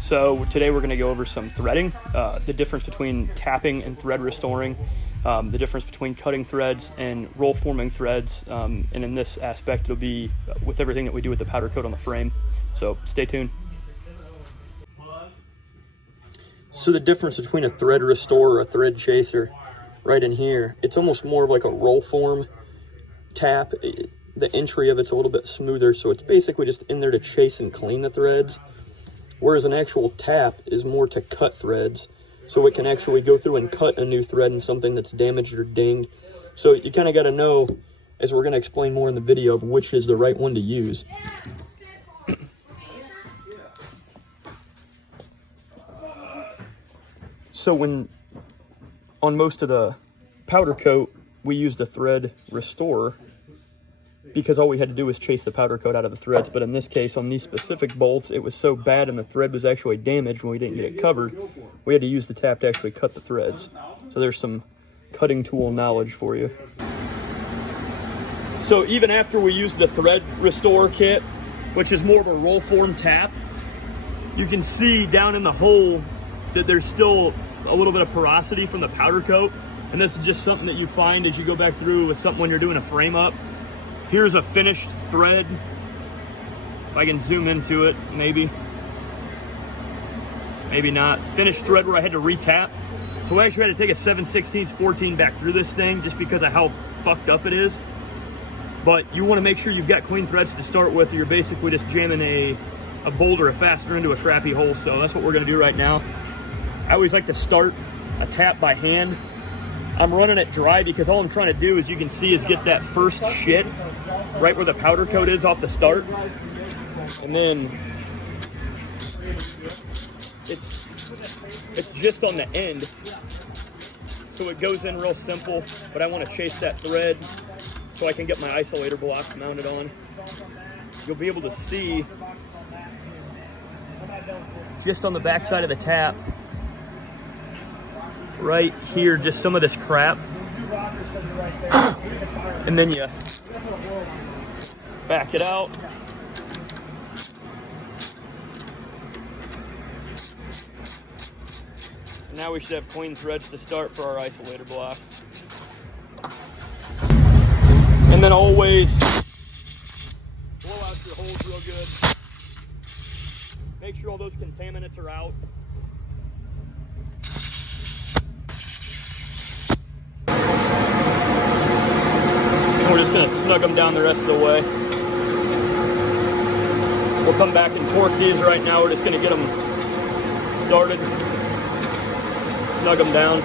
So today we're going to go over some threading, the difference between tapping and thread restoring, the difference between cutting threads and roll forming threads, and in this aspect it'll be with everything that we do with the powder coat on the frame. So stay tuned. So the difference between a thread restore or a thread chaser, right in here, it's almost more of like a roll form tap. The entry of it's a little bit smoother, so it's basically just in there to chase and clean the threads. Whereas an actual tap is more to cut threads, so it can actually go through and cut a new thread in something that's damaged or dinged. So you kind of got to know, as we're going to explain more in the video, of which is the right one to use. So on most of the powder coat, we used a thread restorer because all we had to do was chase the powder coat out of the threads. But in this case, on these specific bolts, it was so bad and the thread was actually damaged when we didn't get it covered, we had to use the tap to actually cut the threads. So there's some cutting tool knowledge for you. So even after we use the thread restore kit, which is more of a roll form tap, you can see down in the hole that there's still a little bit of porosity from the powder coat. And this is just something that you find as you go back through with something when you're doing a frame up. Here's a finished thread. If I can zoom into it, maybe not. Finished thread where I had to retap. So I actually had to take a 7/16 14 back through this thing just because of how fucked up it is. But you want to make sure you've got clean threads to start with, or you're basically just jamming a bolt or a fastener into a crappy hole. So that's what we're gonna do right now. I always like to start a tap by hand. I'm running it dry because all I'm trying to do, as you can see, is get that first shit right where the powder coat is off the start. And then it's just on the end. So it goes in real simple, but I want to chase that thread so I can get my isolator block mounted on. You'll be able to see just on the back side of the tap, right here, just some of this crap. And then you back it out. Now we should have clean threads to start for our isolator blocks. And then always blow out your holes real good. Make sure all those contaminants are out. We're just going to snug them down the rest of the way. We'll come back and torque these. Right now we're just going to get them started, snug them down.